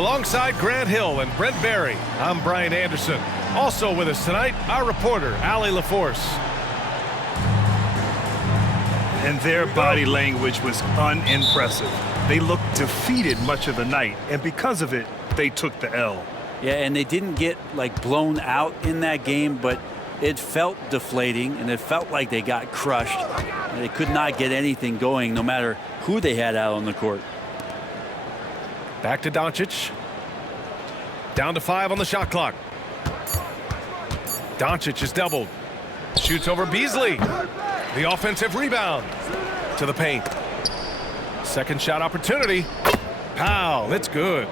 Alongside Grant Hill and Brent Barry, I'm Brian Anderson. Also with us tonight, our reporter, Allie LaForce. And their body language was unimpressive. They looked defeated much of the night, and because of it, they took the L. Yeah, and they didn't get, blown out in that game, but it felt deflating, and it felt like they got crushed. They could not get anything going, no matter who they had out on the court. Back to Doncic. Down to 5 on the shot clock. Doncic is doubled. Shoots over Beasley. The offensive rebound to the paint. Second shot opportunity. Powell, it's good.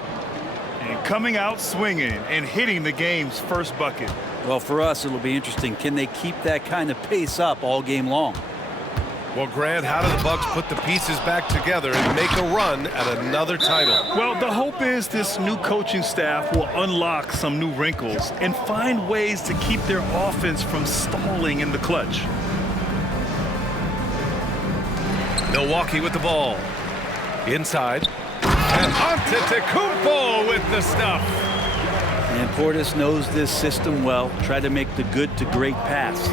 And coming out swinging and hitting the game's first bucket. Well, for us, it'll be interesting. Can they keep that kind of pace up all game long? Well, Grant, how do the Bucks put the pieces back together and make a run at another title? Well, the hope is this new coaching staff will unlock some new wrinkles and find ways to keep their offense from stalling in the clutch. Milwaukee with the ball. Inside. And Antetokounmpo with the stuff. And Portis knows this system well. Try to make the good to great pass.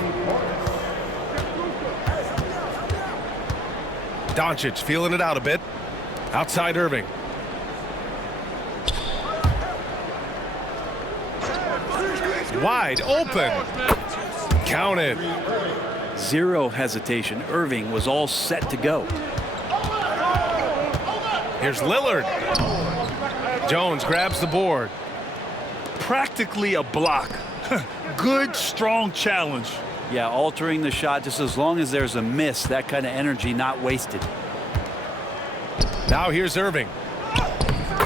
Doncic feeling it out a bit. Outside Irving. Wide open. Counted. Zero hesitation. Irving was all set to go. Here's Lillard. Jones grabs the board. Practically a block. Good, strong challenge. Yeah, altering the shot just as long as there's a miss. That kind of energy not wasted. Now here's Irving.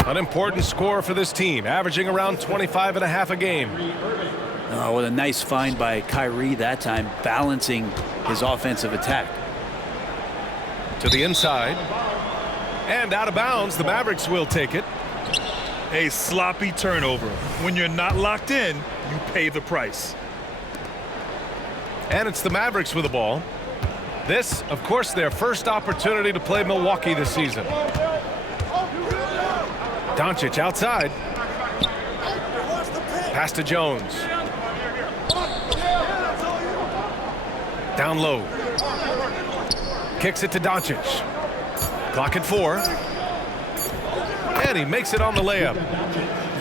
An important score for this team, averaging around 25.5 a game. Oh, what a nice find by Kyrie that time, balancing his offensive attack. To the inside. And out of bounds, the Mavericks will take it. A sloppy turnover. When you're not locked in, you pay the price. And it's the Mavericks with the ball. This, of course, their first opportunity to play Milwaukee this season. Doncic outside. Pass to Jones. Down low. Kicks it to Doncic. Clock at 4. And he makes it on the layup.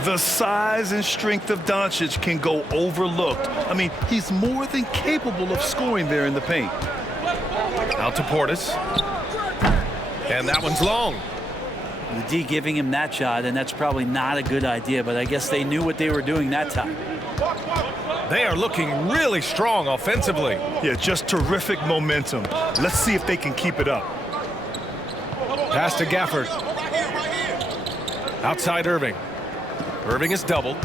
The size and strength of Doncic can go overlooked. I mean, he's more than capable of scoring there in the paint. Out to Portis. And that one's long. The D giving him that shot, and that's probably not a good idea, but I guess they knew what they were doing that time. They are looking really strong offensively. Yeah, just terrific momentum. Let's see if they can keep it up. Pass to Gafford. Outside Irving. Irving is doubled.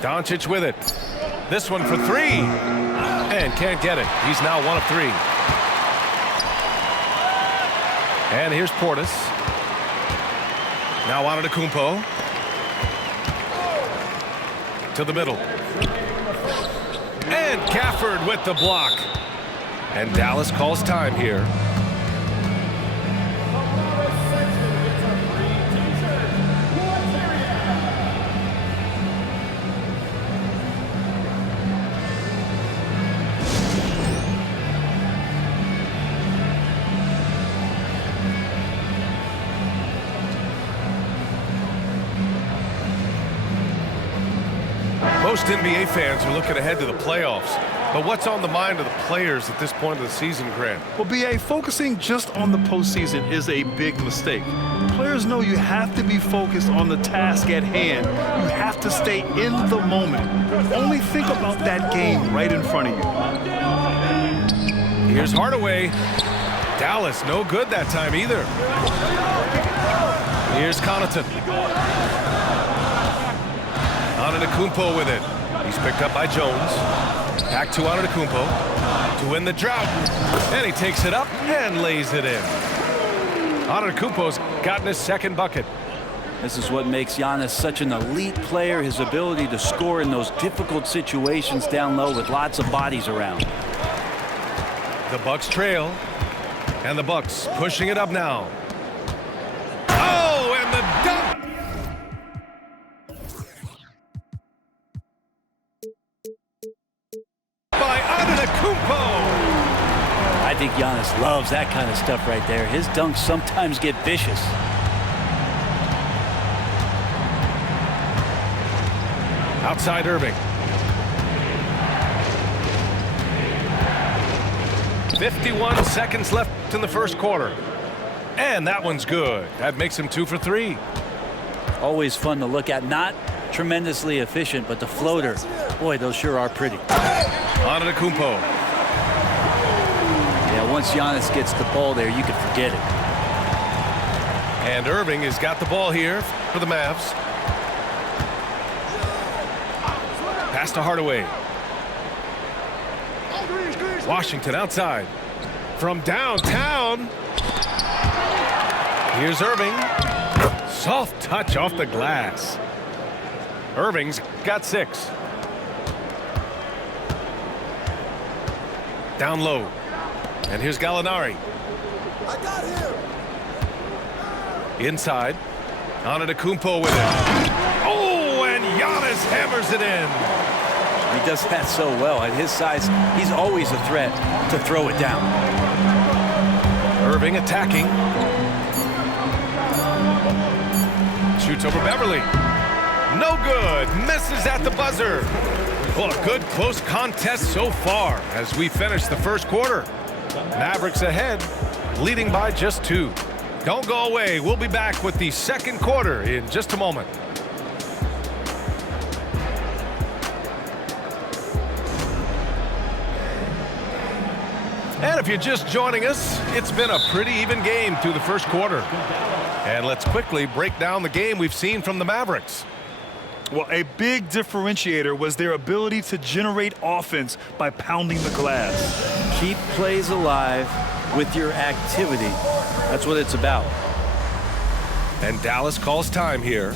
Doncic with it. This one for 3. And can't get it. He's now 1 of 3. And here's Portis. Now Antetokounmpo. To the middle. And Gafford with the block. And Dallas calls time here. Most NBA fans are looking ahead to the playoffs. But what's on the mind of the players at this point of the season, Grant? Well, BA, focusing just on the postseason is a big mistake. Players know you have to be focused on the task at hand. You have to stay in the moment. Only think about that game right in front of you. Here's Hardaway. Dallas, no good that time either. Here's Connaughton. Antetokounmpo with it. He's picked up by Jones. Back to Antetokounmpo to win the drought. And he takes it up and lays it in. Antetokounmpo's gotten his second bucket. This is what makes Giannis such an elite player, his ability to score in those difficult situations down low with lots of bodies around. The Bucks trail. And the Bucks pushing it up now. Oh, and the dunk! Giannis loves that kind of stuff right there. His dunks sometimes get vicious. Outside Irving. 51 seconds left in the first quarter. And that one's good. That makes him 2 for 3. Always fun to look at. Not tremendously efficient, but the floater, boy, those sure are pretty. Antetokounmpo. Yeah, once Giannis gets the ball there, you can forget it. And Irving has got the ball here for the Mavs. Pass to Hardaway. Washington outside. From downtown. Here's Irving. Soft touch off the glass. Irving's got 6. Down low. And here's Gallinari. I got him. Inside. Antetokounmpo with it. Oh, and Giannis hammers it in. He does that so well. At his size, he's always a threat to throw it down. Irving attacking. Shoots over Beverly. No good. Misses at the buzzer. Well, a good close contest so far as we finish the first quarter. Mavericks ahead, leading by just 2. Don't go away. We'll be back with the second quarter in just a moment. And if you're just joining us, it's been a pretty even game through the first quarter. And let's quickly break down the game we've seen from the Mavericks. Well, a big differentiator was their ability to generate offense by pounding the glass. Keep plays alive with your activity. That's what it's about. And Dallas calls time here.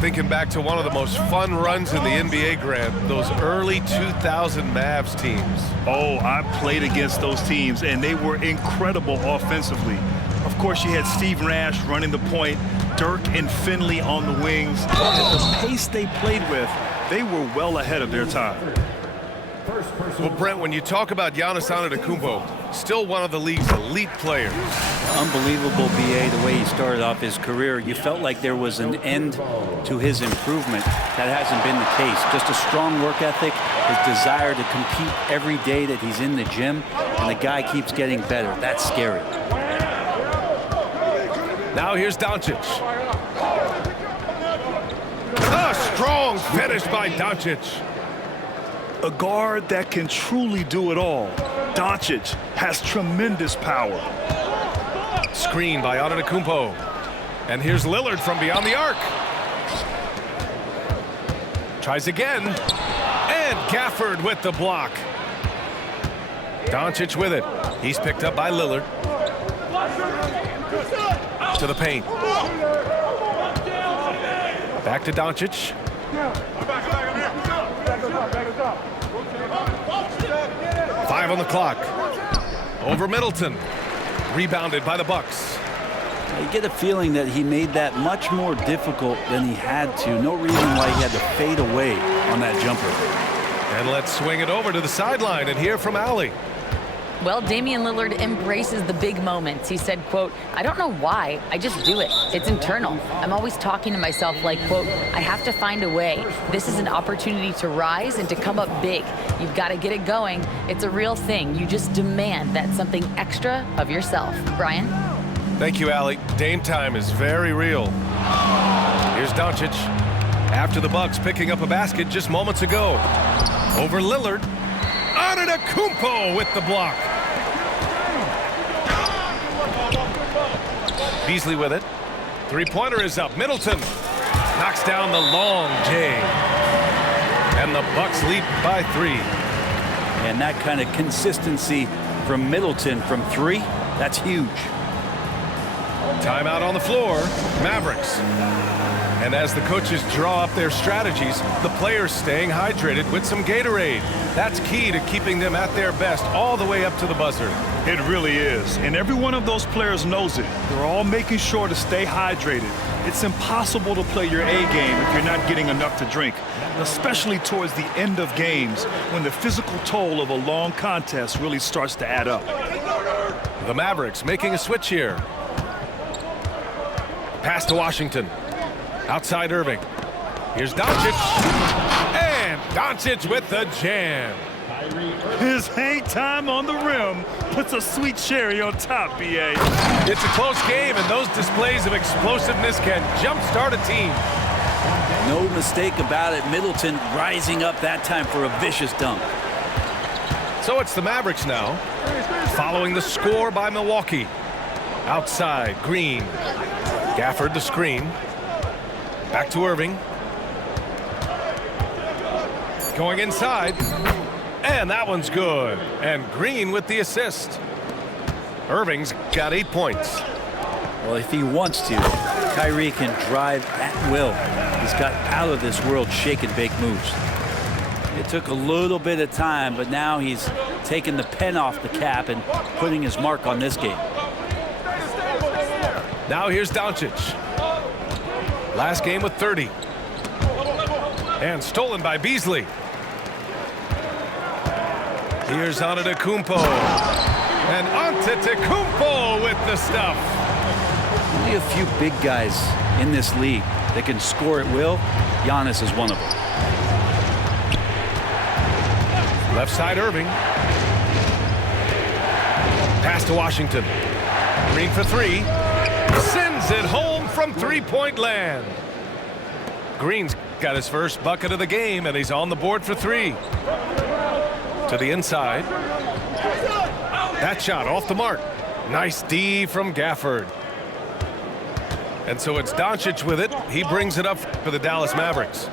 Thinking back to one of the most fun runs in the NBA, Grant, those early 2000 Mavs teams. Oh, I played against those teams, and they were incredible offensively. Of course, you had Steve Nash running the point, Dirk and Finley on the wings. At the pace they played with, they were well ahead of their time. Well, Brent, when you talk about Giannis Antetokounmpo, still one of the league's elite players. Unbelievable, BA, the way he started off his career. You felt like there was an end to his improvement. That hasn't been the case. Just a strong work ethic, his desire to compete every day that he's in the gym, and the guy keeps getting better. That's scary. Now here's Doncic. A strong finish by Doncic. A guard that can truly do it all. Doncic has tremendous power. Screen by Antetokounmpo. And here's Lillard from beyond the arc. Tries again. And Gafford with the block. Doncic with it. He's picked up by Lillard. To the paint. Back to Doncic. 5 on the clock. Over Middleton. Rebounded by the Bucks. You get a feeling that he made that much more difficult than he had to. No reason why he had to fade away on that jumper. And let's swing it over to the sideline and hear from Allie. Well, Damian Lillard embraces the big moments. He said, quote, "I don't know why, I just do it. It's internal. I'm always talking to myself like, quote, I have to find a way. This is an opportunity to rise and to come up big. You've got to get it going. It's a real thing. You just demand that something extra of yourself." Brian? Thank you, Allie. Dame time is very real. Here's Doncic. After the Bucks picking up a basket just moments ago. Over Lillard. Antetokounmpo with the block. Beasley with it. Three-pointer is up. Middleton knocks down the long J. And the Bucks lead by 3. And that kind of consistency from Middleton from 3, That's huge. Timeout on the floor. Mavericks. And as the coaches draw up their strategies, the players staying hydrated with some Gatorade. That's key to keeping them at their best all the way up to the buzzer. It really is. And every one of those players knows it. They're all making sure to stay hydrated. It's impossible to play your A game if you're not getting enough to drink, especially towards the end of games when the physical toll of a long contest really starts to add up. The Mavericks making a switch here. Pass to Washington. Outside Irving. Here's Doncic. And Doncic with the jam. His hang time on the rim puts a sweet cherry on top, B.A. It's a close game, and those displays of explosiveness can jumpstart a team. No mistake about it. Middleton rising up that time for a vicious dunk. So it's the Mavericks now, following the score by Milwaukee. Outside, Green. Gafford the screen. Back to Irving. Going inside. And that one's good. And Green with the assist. Irving's got 8 points. Well, if he wants to, Kyrie can drive at will. He's got out of this world shake and bake moves. It took a little bit of time, but now he's taking the pen off the cap and putting his mark on this game. Now here's Doncic. Last game with 30. And stolen by Beasley. Here's Antetokounmpo. And Antetokounmpo with the stuff. Only a few big guys in this league that can score at will. Giannis is one of them. Left side Irving. Pass to Washington. Green for three. Sends it home from three-point land. Green's got his first bucket of the game, and he's on the board for three. To the inside. That shot off the mark. Nice D from Gafford. And so it's Doncic with it. He brings it up for the Dallas Mavericks.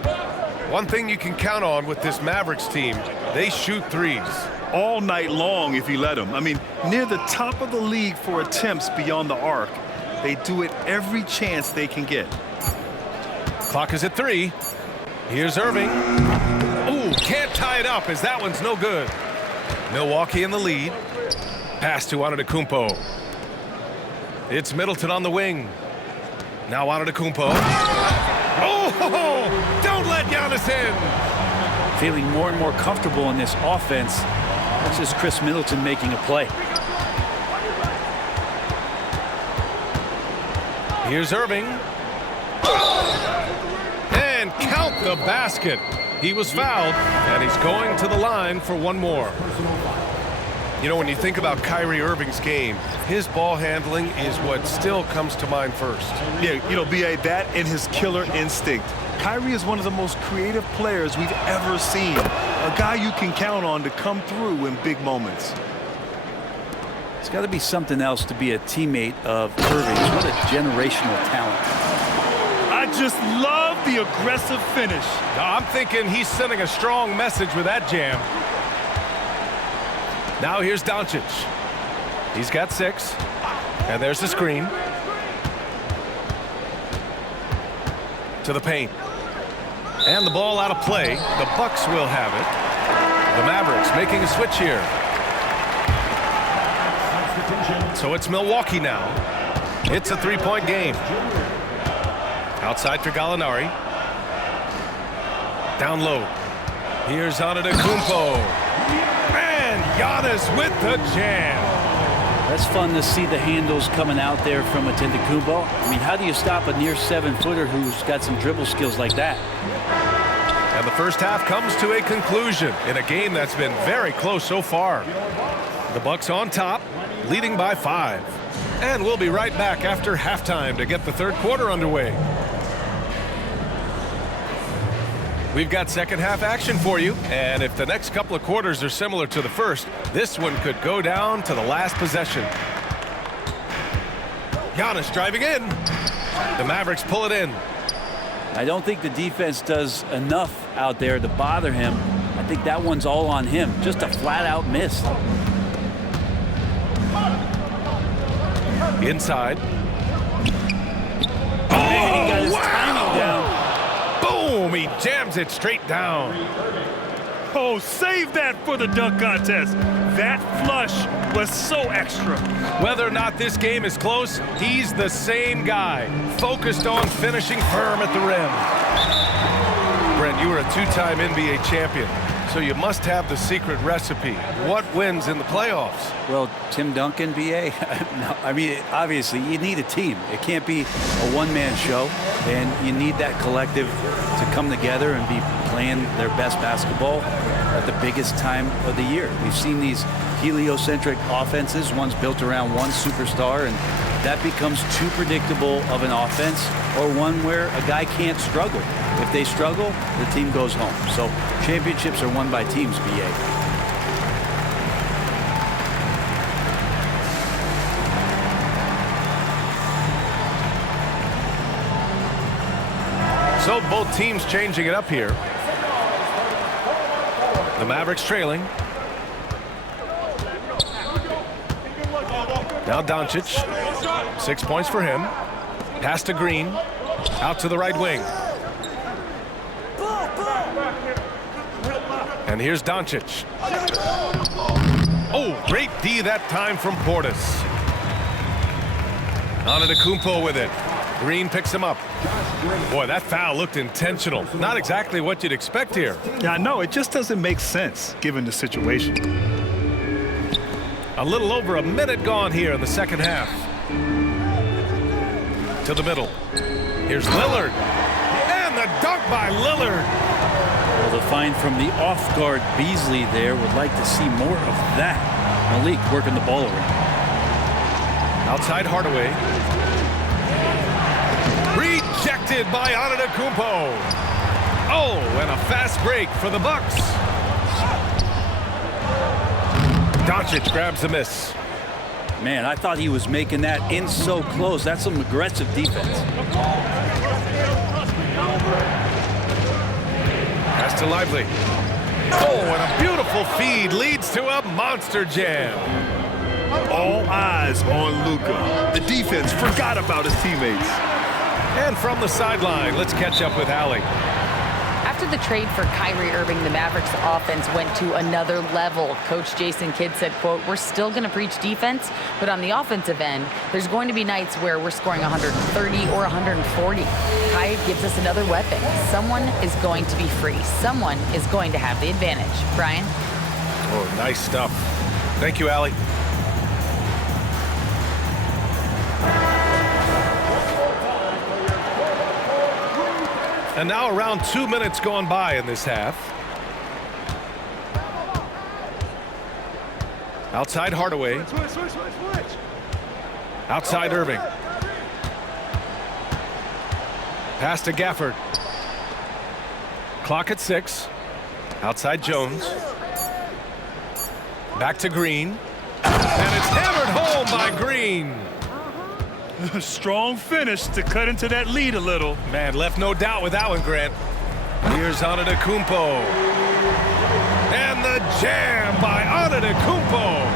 One thing you can count on with this Mavericks team, they shoot threes. All night long if you let them. I mean, near the top of the league for attempts beyond the arc. They do it every chance they can get. Clock is at 3. Here's Irving. Ooh, can't tie it up as that one's no good. Milwaukee in the lead. Pass to Antetokounmpo. It's Middleton on the wing. Now Antetokounmpo. Oh, don't let Giannis in. Feeling more and more comfortable in this offense. This is Chris Middleton making a play. Here's Irving. And count the basket. He was fouled, and he's going to the line for one more. You know, when you think about Kyrie Irving's game, his ball handling is what still comes to mind first. Yeah, you know, B.A., that and his killer instinct. Kyrie is one of the most creative players we've ever seen. A guy you can count on to come through in big moments. It's got to be something else to be a teammate of Irving's. What a generational talent. I just love the aggressive finish. I'm thinking he's sending a strong message with that jam. Now here's Doncic. He's got 6. And there's the screen. To the paint. And the ball out of play. The Bucks will have it. The Mavericks making a switch here. So it's Milwaukee now. It's a 3-point game. Outside for Gallinari. Down low. Here's Antetokounmpo. And Giannis with the jam. That's fun to see the handles coming out there from Antetokounmpo. I mean, how do you stop a near 7-footer who's got some dribble skills like that? And the first half comes to a conclusion in a game that's been very close so far. The Bucks on top, leading by 5. And we'll be right back after halftime to get the third quarter underway. We've got second half action for you, and if the next couple of quarters are similar to the first, this one could go down to the last possession. Giannis driving in. The Mavericks pull it in. I don't think the defense does enough out there to bother him. I think that one's all on him. Just a flat-out miss. Inside. Man, he got his timing down. Boom! He jams it straight down. Oh, save that for the dunk contest. That flush was so extra. Whether or not this game is close, he's the same guy, focused on finishing firm at the rim. Brent, you were a two-time NBA champion, so you must have the secret recipe. What wins in the playoffs? Well, Tim Duncan, BA, no, I mean, obviously, you need a team. It can't be a one-man show, and you need that collective to come together and be playing their best basketball at the biggest time of the year. We've seen these heliocentric offenses, one's built around one superstar, and that becomes too predictable of an offense, or one where a guy can't struggle. If they struggle, the team goes home. So championships are won by teams, BA. So both teams changing it up here. The Mavericks trailing. Now Doncic. 6 points for him. Pass to Green. Out to the right wing. And here's Doncic. Oh, great D that time from Portis. Antetokounmpo with it. Green picks him up. Boy, that foul looked intentional. Not exactly what you'd expect here. Yeah, I know. It just doesn't make sense given the situation. A little over a minute gone here in the second half. To the middle. Here's Lillard. And the dunk by Lillard. Well, the find from the off-guard Beasley there. Would like to see more of that. Malik working the ball around. Outside Hardaway. Rejected by Antetokounmpo. Oh, and a fast break for the Bucks. Doncic grabs the miss. Man, I thought he was making that in so close. That's some aggressive defense. Pass to Lively. Oh, and a beautiful feed leads to a monster jam. All eyes on Luka. The defense forgot about his teammates. And from the sideline, let's catch up with Allie. After the trade for Kyrie Irving, the Mavericks offense went to another level. Coach Jason Kidd said, quote, "We're still going to preach defense, but on the offensive end, there's going to be nights where we're scoring 130 or 140. Kai gives us another weapon. Someone is going to be free. Someone is going to have the advantage." Brian? Oh, nice stuff. Thank you, Allie. And now around 2 minutes gone by in this half. Outside Hardaway. Outside Irving. Pass to Gafford. Clock at 6. Outside Jones. Back to Green. And it's hammered home by Green. Strong finish to cut into that lead a little. Man, left no doubt with that one, Grant. Here's Antetokounmpo. And the jam by Antetokounmpo.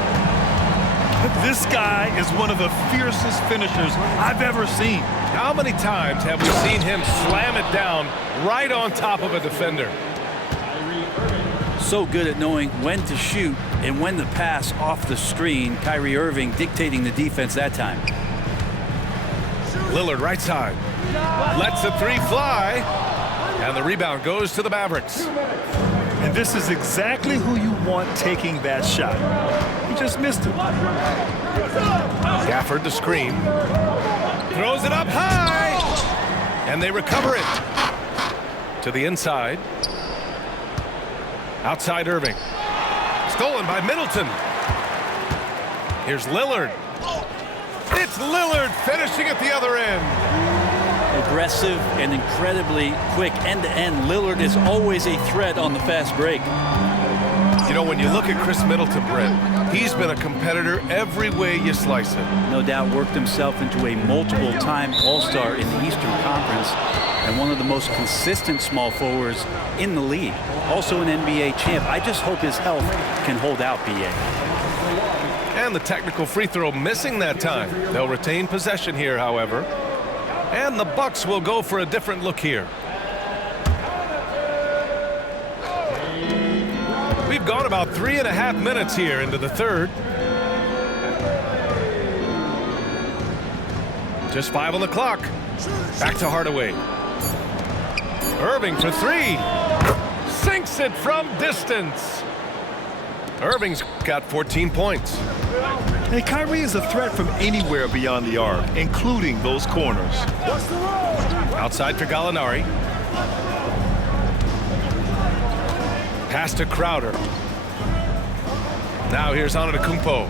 This guy is one of the fiercest finishers I've ever seen. How many times have we seen him slam it down right on top of a defender? So good at knowing when to shoot and when to pass off the screen. Kyrie Irving dictating the defense that time. Lillard right side. Lets the three fly. And the rebound goes to the Mavericks. And this is exactly who you want taking that shot. He just missed it. Gafford to screen. Throws it up high. And they recover it. To the inside. Outside Irving. Stolen by Middleton. Here's Lillard. It's Lillard finishing at the other end. Aggressive and incredibly quick end-to-end. Lillard is always a threat on the fast break. You know, when you look at Chris Middleton, Brent, he's been a competitor every way you slice it. No doubt worked himself into a multiple-time All-Star in the Eastern Conference and one of the most consistent small forwards in the league. Also an NBA champ. I just hope his health can hold out, BA. And the technical free throw missing that time. They'll retain possession here, however. And the Bucks will go for a different look here. We've gone about 3.5 minutes here into the third. Just 5 on the clock. Back to Hardaway. Irving for 3. Sinks it from distance. Irving's got 14 points. Hey, Kyrie is a threat from anywhere beyond the arc, including those corners. Outside for Gallinari. Pass to Crowder. Now here's Antetokounmpo.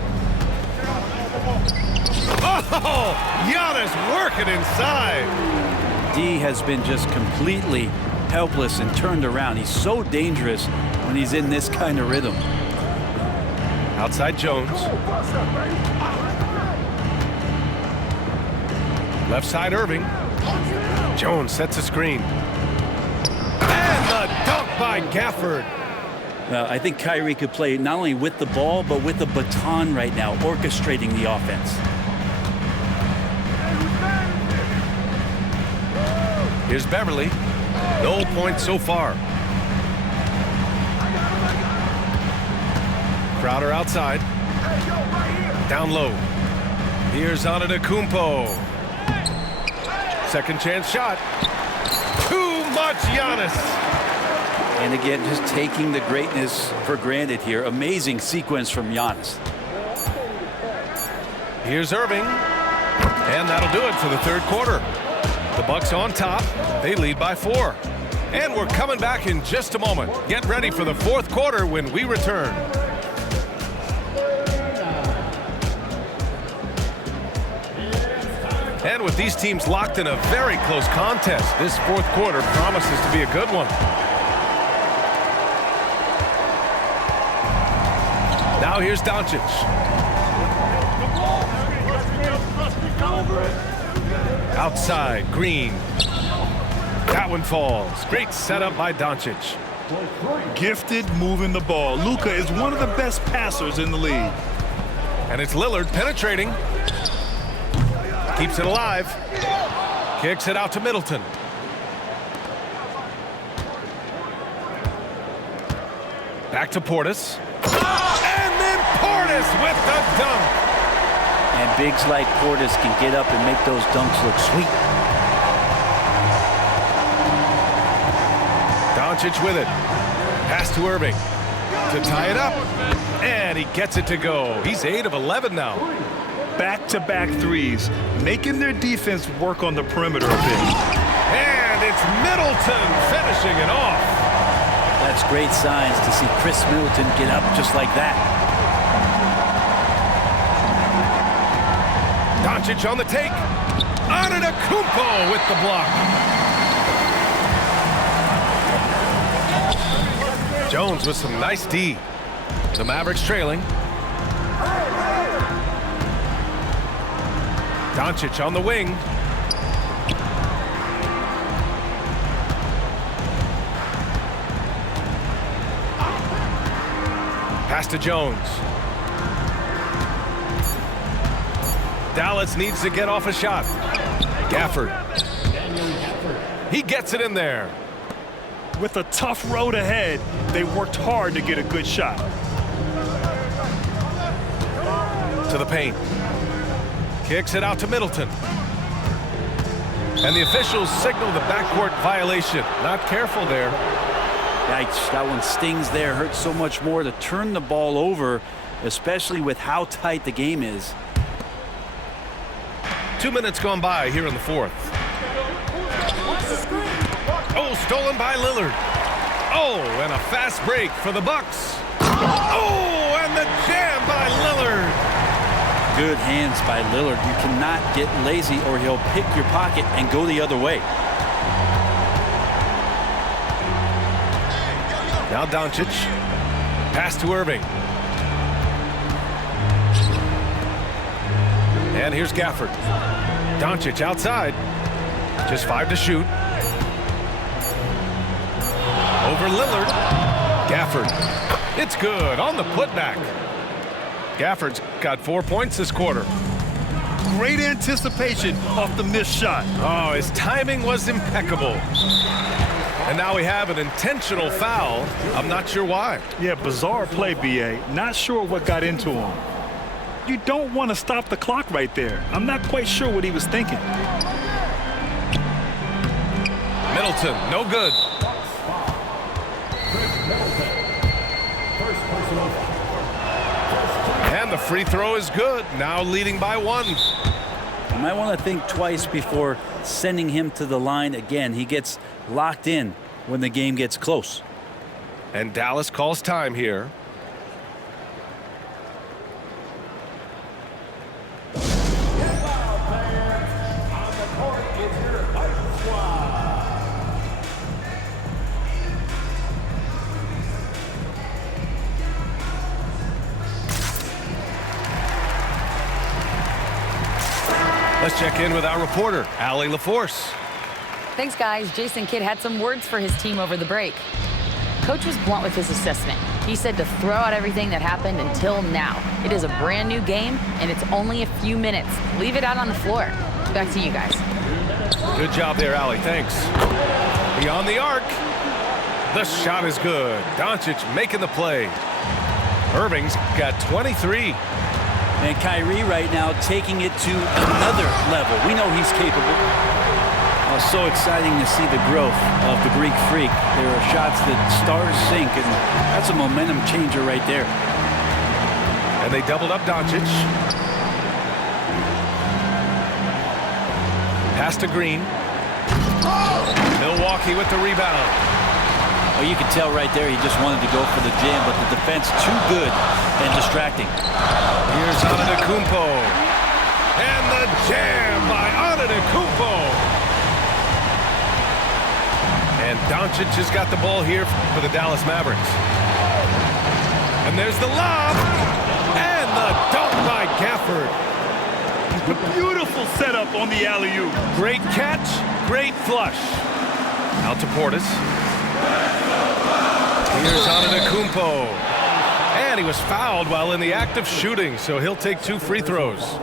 Oh, Giannis working inside. D has been just completely helpless and turned around. He's so dangerous when he's in this kind of rhythm. Outside Jones. Left side Irving. Jones sets a screen. And the dunk by Gafford. I think Kyrie could play not only with the ball, but with the baton right now, orchestrating the offense. Here's Beverly. No points so far. Crowder outside. Down low. Here's Antetokounmpo. Second chance shot. Too much Giannis. And again, just taking the greatness for granted here. Amazing sequence from Giannis. Here's Irving. And that'll do it for the third quarter. The Bucks on top. They lead by 4. And we're coming back in just a moment. Get ready for the fourth quarter when we return. And with these teams locked in a very close contest, this fourth quarter promises to be a good one. Now here's Doncic. Outside, Green. That one falls. Great setup by Doncic. Gifted moving the ball. Luka is one of the best passers in the league. And it's Lillard penetrating. Keeps it alive. Kicks it out to Middleton. Back to Portis. And then Portis with the dunk. And bigs like Portis can get up and make those dunks look sweet. Doncic with it. Pass to Irving to tie it up. And he gets it to go. He's 8 of 11 now. Back-to-back threes, making their defense work on the perimeter a bit. And it's Middleton finishing it off. That's great signs to see Chris Middleton get up just like that. Doncic on the take. Antetokounmpo with the block. Jones with some nice D. The Mavericks trailing. Doncic on the wing. Pass to Jones. Dallas needs to get off a shot. Gafford. He gets it in there. With a tough road ahead, they worked hard to get a good shot. To the paint. Kicks it out to Middleton. And the officials signal the backcourt violation. Not careful there. Yikes, that one stings there. Hurts so much more to turn the ball over, especially with how tight the game is. 2 minutes gone by here in the fourth. Oh, stolen by Lillard. Oh, and a fast break for the Bucks. Oh, and the jam by Lillard. Good hands by Lillard. You cannot get lazy or he'll pick your pocket and go the other way. Now Doncic. Pass to Irving. And here's Gafford. Doncic outside. Just 5 to shoot. Over Lillard. Gafford. It's good on the putback. Gafford's got 4 points this quarter. Great anticipation off the missed shot. Oh, his timing was impeccable. And now we have an intentional foul. I'm not sure why. Yeah, bizarre play, B.A. Not sure what got into him. You don't want to stop the clock right there. I'm not quite sure what he was thinking. Middleton, no good. And the free throw is good. Now leading by 1. You might want to think twice before sending him to the line again. He gets locked in when the game gets close. And Dallas calls time here. Let's check in with our reporter, Allie LaForce. Thanks, guys. Jason Kidd had some words for his team over the break. Coach was blunt with his assessment. He said to throw out everything that happened until now. It is a brand new game, and it's only a few minutes. Leave it out on the floor. Back to you guys. Good job there, Allie. Thanks. Beyond the arc. The shot is good. Doncic making the play. Irving's got 23. And Kyrie right now taking it to another level. We know he's capable. So exciting to see the growth of the Greek Freak. There are shots that stars sink, and that's a momentum changer right there. And they doubled up Doncic. Pass to Green. Milwaukee with the rebound. Oh, you can tell right there he just wanted to go for the jam, but the defense too good and distracting. Here's Antetokounmpo. And the jam by Antetokounmpo. And Doncic has got the ball here for the Dallas Mavericks. And there's the lob. And the dunk by Gafford. A beautiful setup on the alley-oop. Great catch, great flush. Out to Portis. Here's Antetokounmpo. And he was fouled while in the act of shooting, so he'll take 2 free throws.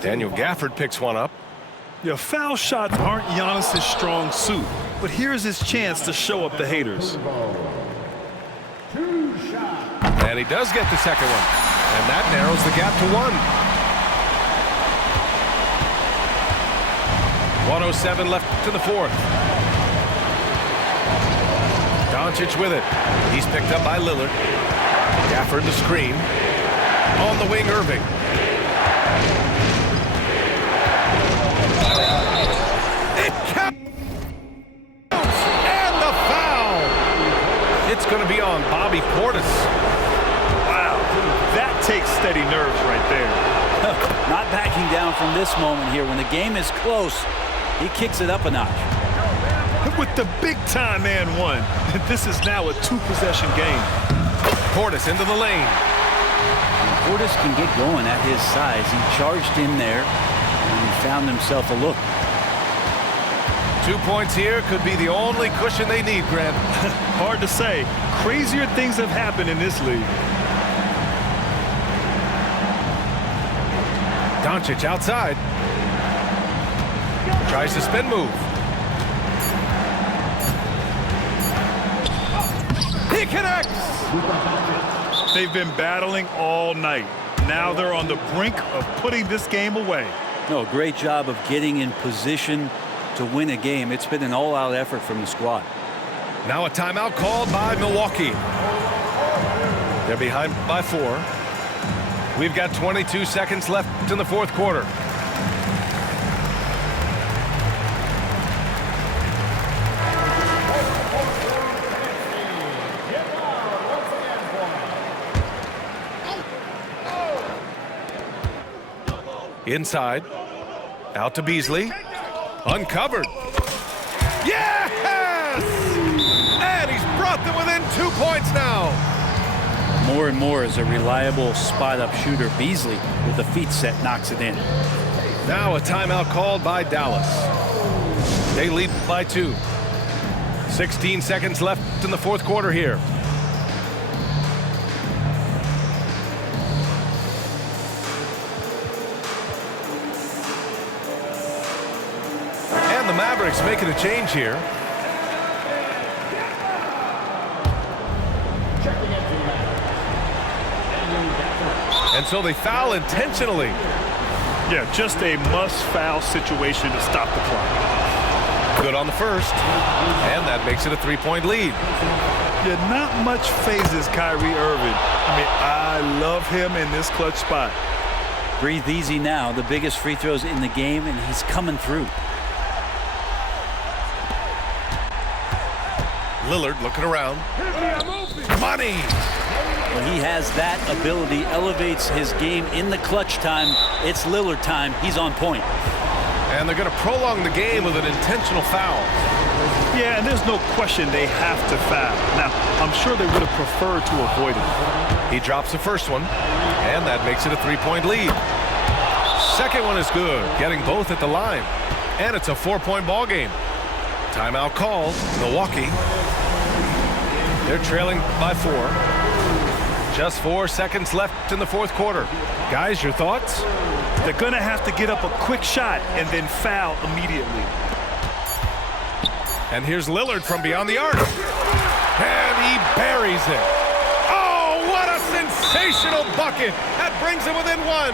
Daniel Gafford picks one up. Yeah, foul shots aren't Giannis's strong suit, but here's his chance to show up the haters. And he does get the second one. And that narrows the gap to 1. 1:07 left to the 4th. Doncic with it. He's picked up by Lillard. Gafford the screen. On the wing, Irving. It counts! And the foul! It's going to be on Bobby Portis. Wow, that takes steady nerves right there. Not backing down from this moment here. When the game is close, he kicks it up a notch. With the big-time and one, this is now a 2-possession game. Portis into the lane. And Portis can get going at his size. He charged in there and he found himself a look. 2 points here could be the only cushion they need, Grant. Hard to say. Crazier things have happened in this league. Doncic outside. Tries to spin move. He connects! They've been battling all night. Now they're on the brink of putting this game away. No, great job of getting in position to win a game. It's been an all-out effort from the squad. Now a timeout called by Milwaukee. They're behind by 4. We've got 22 seconds left in the 4th quarter. Inside. Out to Beasley. Uncovered. Yes! And he's brought them within 2 points now. More and more as a reliable spot-up shooter. Beasley, with the feet set, knocks it in. Now a timeout called by Dallas. They lead by 2. 16 seconds left in the 4th quarter here. Mavericks making a change here. And so they foul intentionally. Yeah, just a must-foul situation to stop the clock. Good on the first. And that makes it a 3-point lead. Yeah, not much phases Kyrie Irving. I mean, I love him in this clutch spot. Breathe easy now. The biggest free throws in the game, and he's coming through. Lillard looking around. Money! Well, he has that ability, elevates his game in the clutch time. It's Lillard time. He's on point. And they're going to prolong the game with an intentional foul. Yeah, and there's no question they have to foul. Now, I'm sure they would have preferred to avoid it. He drops the first one, and that makes it a 3-point lead. Second one is good, getting both at the line. And it's a 4-point ball game. Timeout called. Milwaukee. They're trailing by 4. Just 4 seconds left in the fourth quarter. Guys, your thoughts? They're going to have to get up a quick shot and then foul immediately. And here's Lillard from beyond the arc. And he buries it. Oh, what a sensational bucket. That brings him within 1.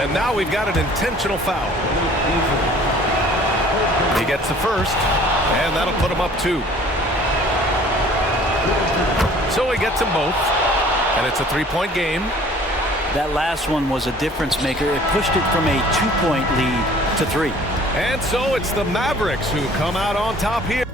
And now we've got an intentional foul. He gets the first, and that'll put him up 2. So he gets them both, and it's a 3-point game. That last one was a difference maker. It pushed it from a 2-point lead to 3. And so it's the Mavericks who come out on top here.